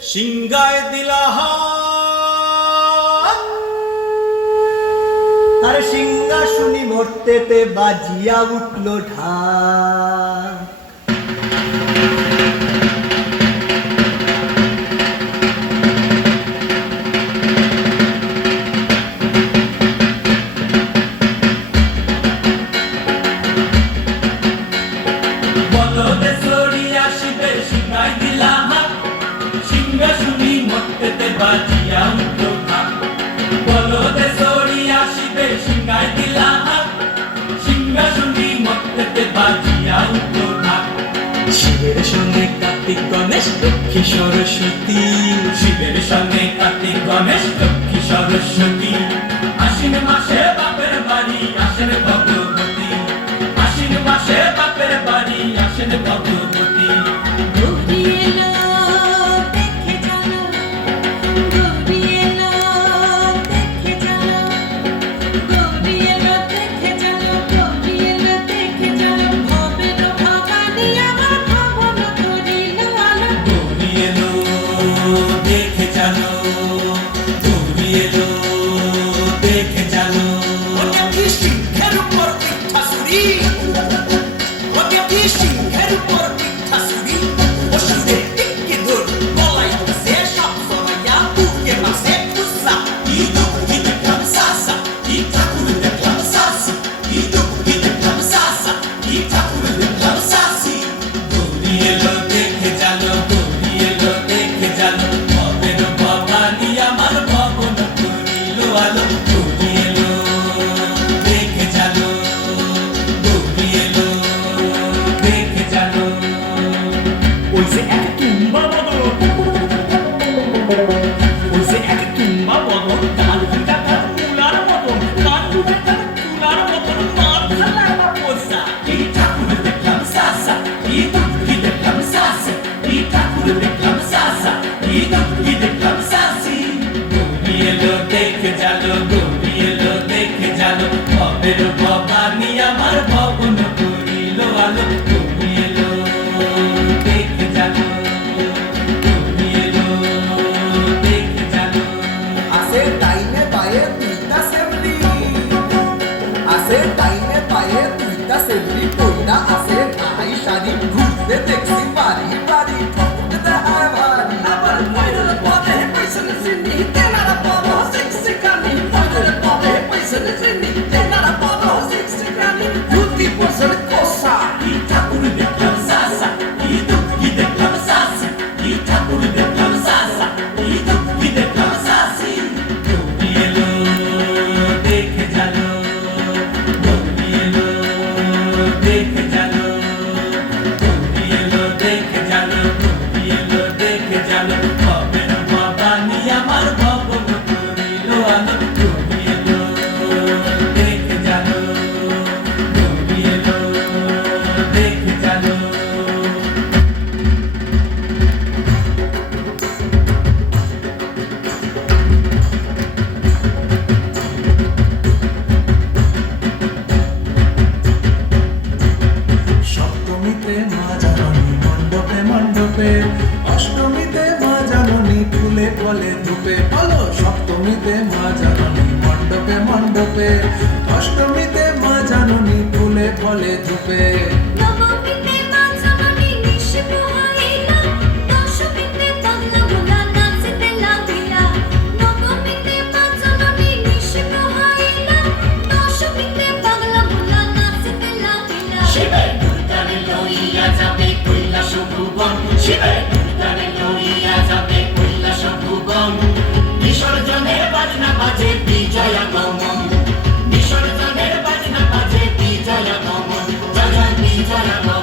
সিংগায় দিলা হাত, আর সিংহাসনী মর্তেতে বাজিয়া উঠল ঢাক। বাজিয়া উঠল ঢাক, বলদে সরি আসিবে সিংহায় দিলা হাত, সিংহাসনী মর্তেতে বাজিয়া উঠল ঢাক। শিবের সঙ্গে কার্তিক গণেশ লক্ষ্মী সরস্বতী, শিবের সঙ্গে কার্তিক গণেশ লক্ষ্মী সরস্বতী, আশ্বিন মাসে বাপের বাড়ি আসেন ভগবতী, আশ্বিন মাসে বাপের বাড়ি আসেন ভগবতী। অষ্টমীতে মা জাননী ফুলে ফলে ধূপে, বলো সপ্তমীতে মা জাননী মণ্ডপে মণ্ডপে, অষ্টমীতে মা জাননী ফুলে ফলে ধূপে, নবমীতে মা জাননী নিশি পোহাইলা, দশমীতে বাংলা ভোলা নাচতে লাগিলা। নবমীতে মা জাননী নিশি পোহাইলা, দশমীতে বাংলা ভোলা নাচতে লাগিলা। শিবে দুর্গারে লইয়া যাবে কৈলাস ভুবন, শিবে দুর্গারে লইয়া যাবে কৈলাস ভুবন, বিসর্জনের বাজনা বাজে বিজয়া গমন, বিসর্জনের বাজনা বাজে বিজয়া গমন, জয় জয় বিজয়া গমন।